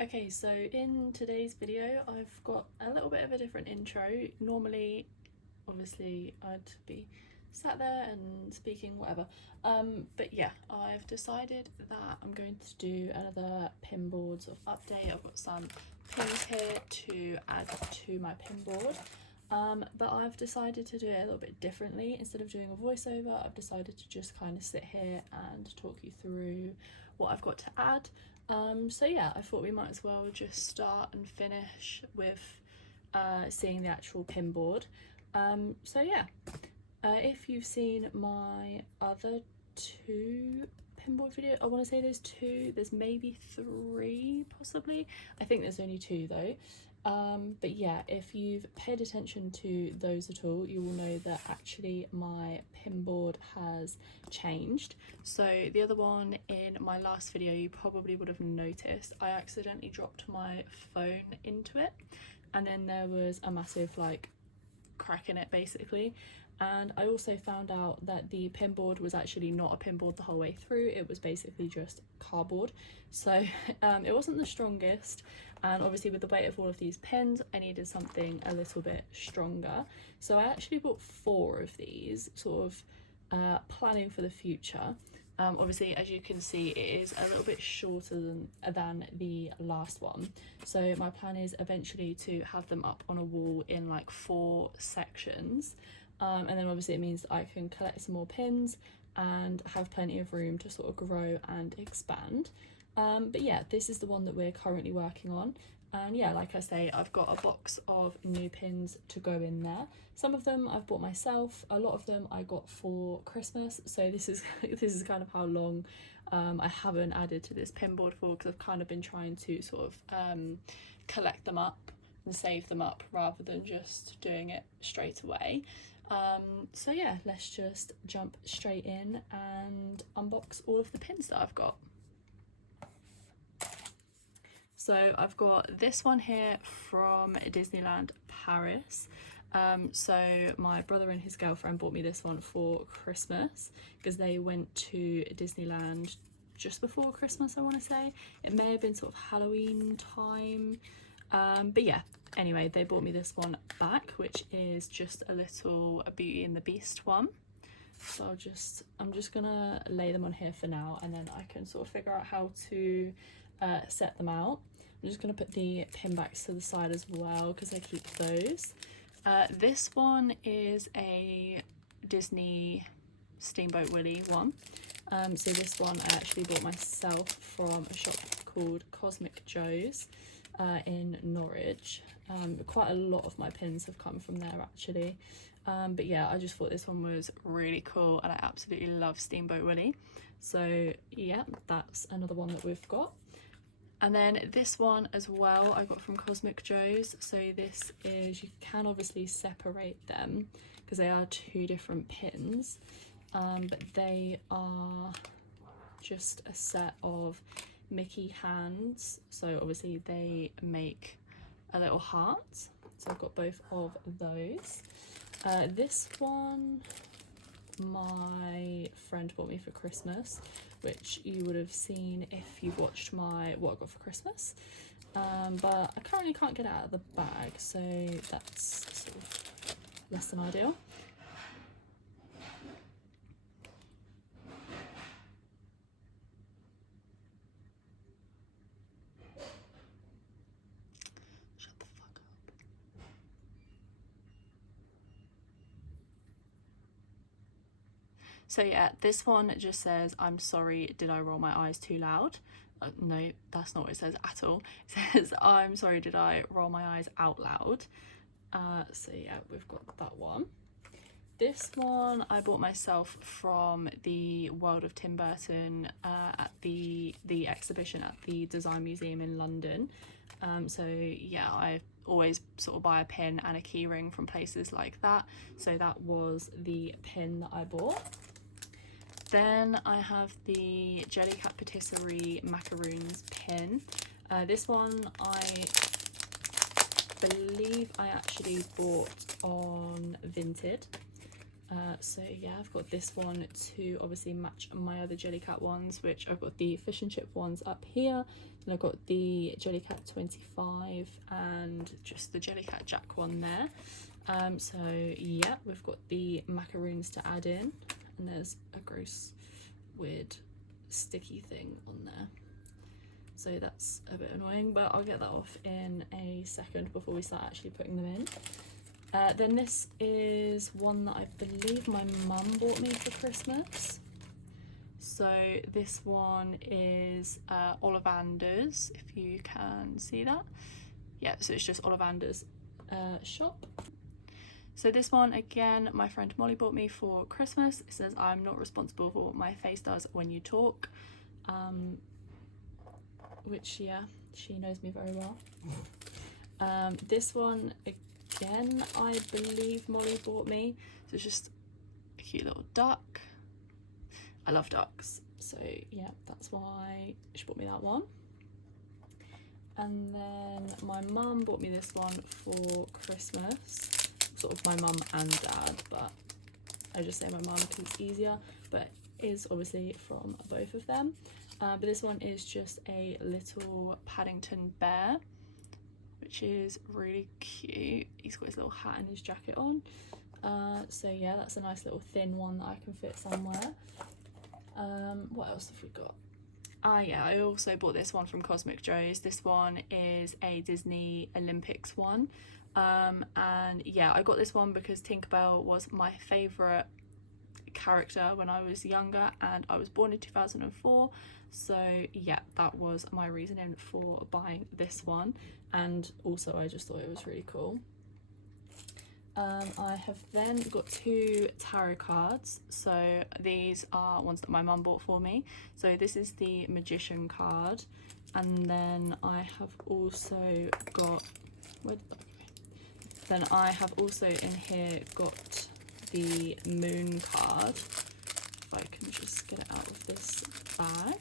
Okay, so in today's video I've got a little bit of a different intro. Normally, obviously, I'd be sat there and speaking whatever, but yeah, I've decided that I'm going to do another pin board sort of update. I've got some pins here to add to my pin board, but I've decided to do it a little bit differently. Instead of doing a voiceover, I've decided to just kind of sit here and talk you through what I've got to add. So yeah, I thought we might as well just start and finish with seeing the actual pin board. So yeah, if you've seen my other two pinboard video, I want to say there's two, there's maybe three possibly. I think there's only two though. But yeah, if you've paid attention to those at all, you will know that actually my pin board has changed. So the other one in my last video, you probably would have noticed I accidentally dropped my phone into it, and then there was a massive like crack in it basically. And I also found out that the pin board was actually not a pin board the whole way through. It was basically just cardboard, so it wasn't the strongest, and obviously with the weight of all of these pins I needed something a little bit stronger. So I actually bought 4 of these, sort of planning for the future. Obviously, as you can see, it is a little bit shorter than the last one, so my plan is eventually to have them up on a wall in like 4 sections, and then obviously it means that I can collect some more pins and have plenty of room to sort of grow and expand. But yeah, this is the one that we're currently working on. And yeah, like I say, I've got a box of new pins to go in there. Some of them I've bought myself, a lot of them I got for Christmas. So this is this is kind of how long I haven't added to this pin board for, because I've kind of been trying to sort of collect them up and save them up rather than just doing it straight away. So yeah, let's just jump straight in and unbox all of the pins that I've got. So I've got this one here from Disneyland Paris. So my brother and his girlfriend bought me this one for Christmas because they went to Disneyland just before Christmas, I want to say. It may have been sort of Halloween time, but yeah, anyway, they bought me this one back, which is just a Beauty and the Beast one. So I'm just gonna lay them on here for now, and then I can sort of figure out how to set them out. I'm just going to put the pin backs to the side as well because I keep those. This one is a Disney Steamboat Willie one. So this one I actually bought myself from a shop called Cosmic Joe's in Norwich. Quite a lot of my pins have come from there actually. But yeah, I just thought this one was really cool and I absolutely love Steamboat Willie. So yeah, that's another one that we've got. And then this one as well I got from Cosmic Joe's. So this is, you can obviously separate them because they are 2 different pins, but they are just a set of Mickey hands. So obviously they make a little heart. So I've got both of those. This one my friend bought me for Christmas, which you would have seen if you've watched my what I got for Christmas, but I currently can't get it out of the bag, so that's sort of less than ideal. Shut the fuck up. So yeah, this one just says, "I'm sorry, did I roll my eyes too loud?" No, that's not what it says at all. It says, "I'm sorry, did I roll my eyes out loud?" So yeah, we've got that one. This one I bought myself from the World of Tim Burton at the exhibition at the Design Museum in London. So yeah, I always sort of buy a pin and a keyring from places like that. So that was the pin that I bought. Then I have the Jellycat Patisserie Macaroons pin. This one I believe I actually bought on Vinted. So yeah, I've got this one to obviously match my other Jellycat ones, which I've got the fish and chip ones up here, and I've got the Jellycat 25 and just the Jellycat Jack one there. So yeah, we've got the macaroons to add in, and there's a gross weird sticky thing on there, so that's a bit annoying, but I'll get that off in a second before we start actually putting them in. Then this is one that I believe my mum bought me for Christmas. So this one is Ollivander's, if you can see that. Yeah, so it's just Ollivander's shop. So this one, again, my friend Molly bought me for Christmas. It says, "I'm not responsible for what my face does when you talk." Which, yeah, she knows me very well. This one, again, I believe Molly bought me. So it's just a cute little duck. I love ducks, so yeah, that's why she bought me that one. And then my mum bought me this one for Christmas. Sort of my mum and dad, but I just say my mum because it's easier, but it is obviously from both of them. But this one is just a little Paddington bear, which is really cute. He's got his little hat and his jacket on. So yeah, that's a nice little thin one that I can fit somewhere. What else have we got? Yeah, I also bought this one from Cosmic Joe's. This one is a Disney Olympics one. And yeah, I got this one because Tinkerbell was my favourite character when I was younger, and I was born in 2004. So yeah, that was my reasoning for buying this one, and also I just thought it was really cool. I have then got two tarot cards. So these are ones that my mum bought for me. So this is the Magician card, and then I have also got, where did that go? Then I have also in here got the Moon card. If I can just get it out of this bag.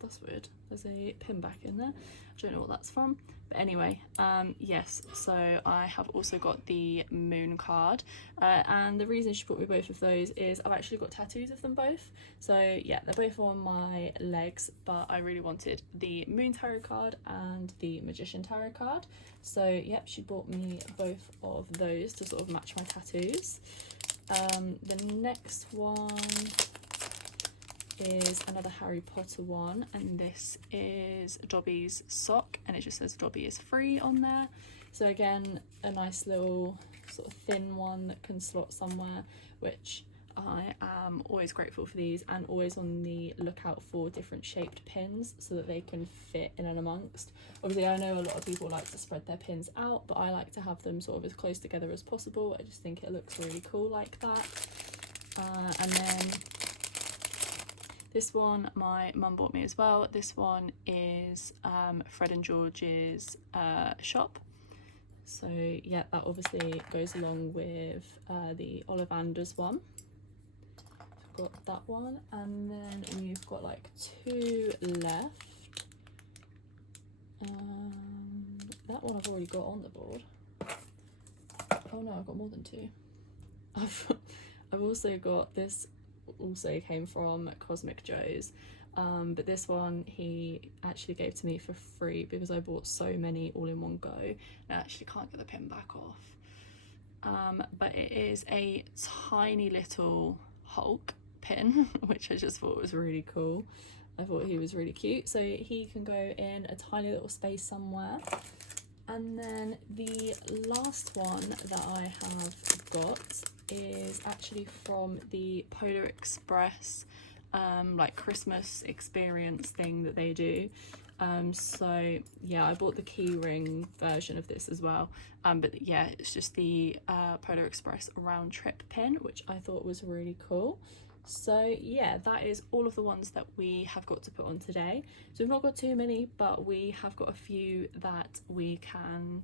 That's weird. There's a pin back in there. I don't know what that's from. But anyway, yes, so I have also got the Moon card. And the reason she bought me both of those is I've actually got tattoos of them both. So yeah, they're both on my legs, but I really wanted the Moon tarot card and the Magician tarot card. So yep, she bought me both of those to sort of match my tattoos. The next one is another Harry Potter one, and this is Dobby's sock, and it just says Dobby is free on there. So again, a nice little sort of thin one that can slot somewhere, which I am always grateful for these, and always on the lookout for different shaped pins so that they can fit in and amongst. Obviously I know a lot of people like to spread their pins out, but I like to have them sort of as close together as possible. I just think it looks really cool like that. And then this one my mum bought me as well. This one is Fred and George's shop. So yeah, that obviously goes along with the Ollivander's one. So I've got that one, and then we've got like two left. That one I've already got on the board. Oh no, I've got more than two. I've also got this, also came from Cosmic Joe's, but this one he actually gave to me for free because I bought so many all in one go. I actually can't get the pin back off, but it is a tiny little Hulk pin which I just thought was really cool. I thought he was really cute, so he can go in a tiny little space somewhere. And then the last one that I have got is actually from the Polar Express like Christmas experience thing that they do. So yeah, I bought the keyring version of this as well, but yeah, it's just the Polar Express round trip pin, which I thought was really cool. So yeah, that is all of the ones that we have got to put on today. So we've not got too many, but we have got a few that we can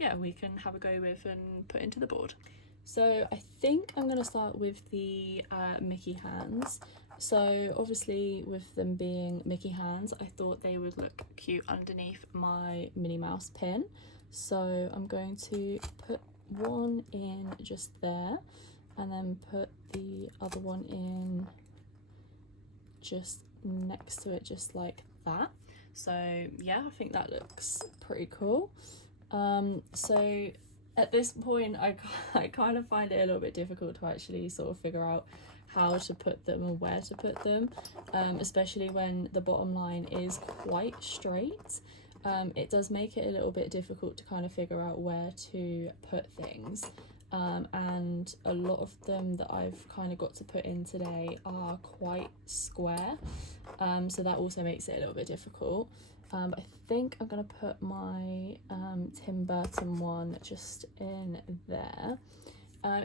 have a go with and put into the board. So I think I'm going to start with the Mickey hands. So obviously with them being Mickey hands, I thought they would look cute underneath my Minnie Mouse pin. So I'm going to put one in just there, and then put the other one in just next to it, just like that. So yeah, I think that looks pretty cool. So at this point I kind of find it a little bit difficult to actually sort of figure out how to put them and where to put them, especially when the bottom line is quite straight. It does make it a little bit difficult to kind of figure out where to put things. And a lot of them that I've kind of got to put in today are quite square, so that also makes it a little bit difficult. But I think I'm going to put my Tim Burton one just in there.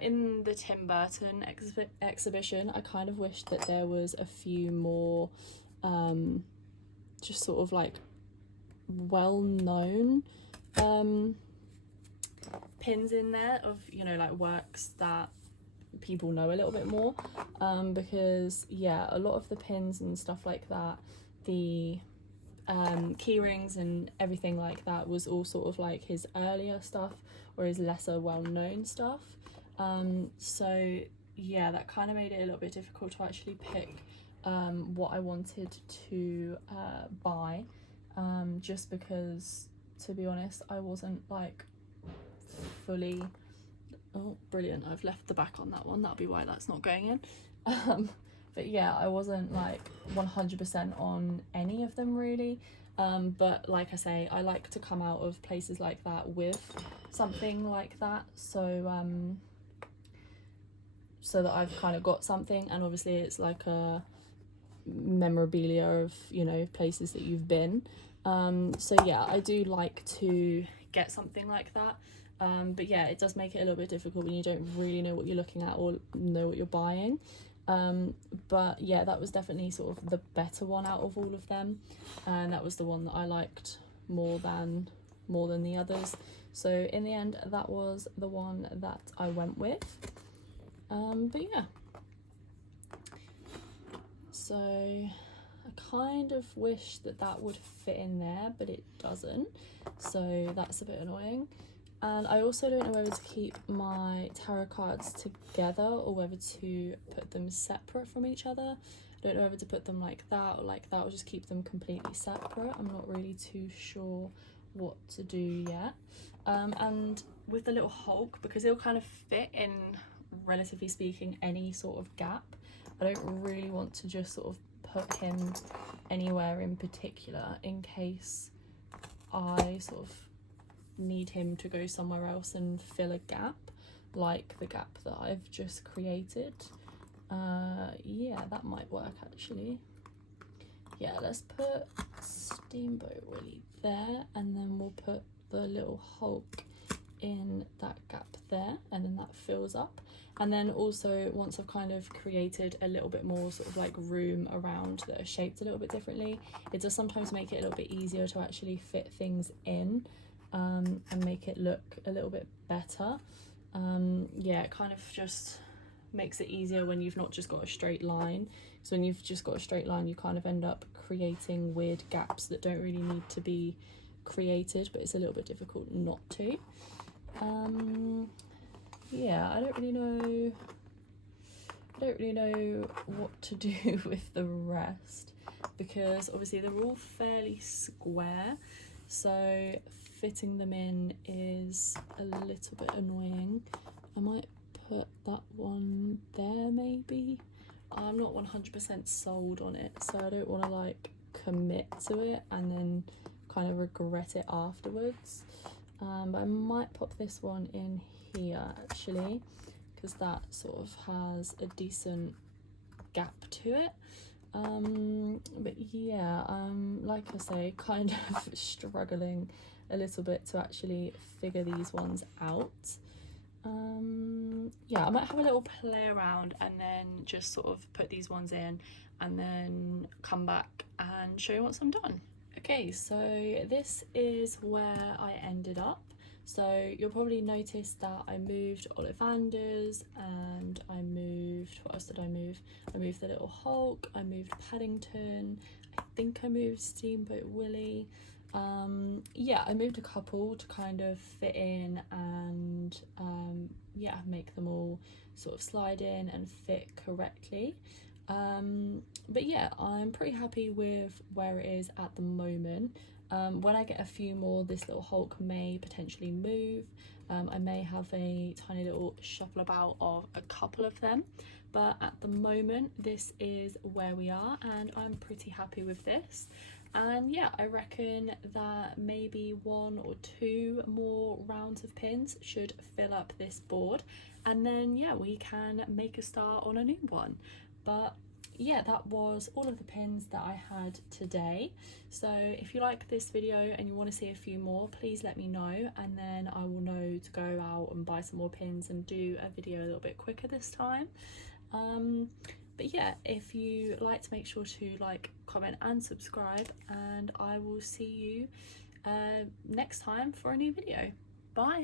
In the Tim Burton exhibition, I kind of wish that there was a few more just sort of like well-known pins in there of, you know, like works that people know a little bit more, because yeah, a lot of the pins and stuff like that, the key rings and everything like that was all sort of like his earlier stuff or his lesser well-known stuff. So yeah, that kind of made it a little bit difficult to actually pick what I wanted to buy, just because, to be honest, I wasn't like fully... Oh, brilliant, I've left the back on that one, that'll be why that's not going in. But yeah, I wasn't like 100% on any of them really, but like I say, I like to come out of places like that with something like that, so so that I've kind of got something, and obviously it's like a memorabilia of, you know, places that you've been. So yeah, I do like to get something like that. But yeah, it does make it a little bit difficult when you don't really know what you're looking at or know what you're buying. But yeah, that was definitely sort of the better one out of all of them, and that was the one that I liked more than the others. So in the end, that was the one that I went with. But yeah, so I kind of wish that would fit in there, but it doesn't, so that's a bit annoying. And I also don't know whether to keep my tarot cards together or whether to put them separate from each other. I don't know whether to put them like that or just keep them completely separate. I'm not really too sure what to do yet. And with the little Hulk, because it'll kind of fit in, relatively speaking, any sort of gap, I don't really want to just sort of put him anywhere in particular in case I sort of need him to go somewhere else and fill a gap, like the gap that I've just created. Yeah, that might work actually. Yeah, let's put Steamboat Willie there, and then we'll put the little Hulk in that gap there, and then that fills up. And then also, once I've kind of created a little bit more sort of like room around that are shaped a little bit differently, it does sometimes make it a little bit easier to actually fit things in, and make it look a little bit better. Yeah, it kind of just makes it easier when you've not just got a straight line. So when you've just got a straight line, you kind of end up creating weird gaps that don't really need to be created, but it's a little bit difficult not to. Yeah, I don't really know what to do with the rest, because obviously they're all fairly square, so fitting them in is a little bit annoying. I might put that one there maybe. I'm not 100% sold on it, so I don't want to like commit to it and then kind of regret it afterwards. But I might pop this one in here actually, because that sort of has a decent gap to it. But yeah, like I say, kind of struggling a little bit to actually figure these ones out. Yeah, I might have a little play around and then just sort of put these ones in and then come back and show you once I'm done. Okay, so this is where I ended up. So you'll probably notice that I moved Ollivanders and I moved, what else did I move? I moved the little Hulk, I moved Paddington, I think I moved Steamboat Willie, Yeah, I moved a couple to kind of fit in and yeah, make them all sort of slide in and fit correctly. But yeah, I'm pretty happy with where it is at the moment. When I get a few more, this little Hulk may potentially move. I may have a tiny little shuffle about of a couple of them, but at the moment this is where we are and I'm pretty happy with this. And yeah, I reckon that maybe 1 or 2 more rounds of pins should fill up this board, and then yeah, we can make a start on a new one. But yeah, that was all of the pins that I had today. So if you like this video and you want to see a few more, please let me know, and then I will know to go out and buy some more pins and do a video a little bit quicker this time. But yeah, if you like, make sure to like, comment and subscribe, and I will see you next time for a new video. Bye.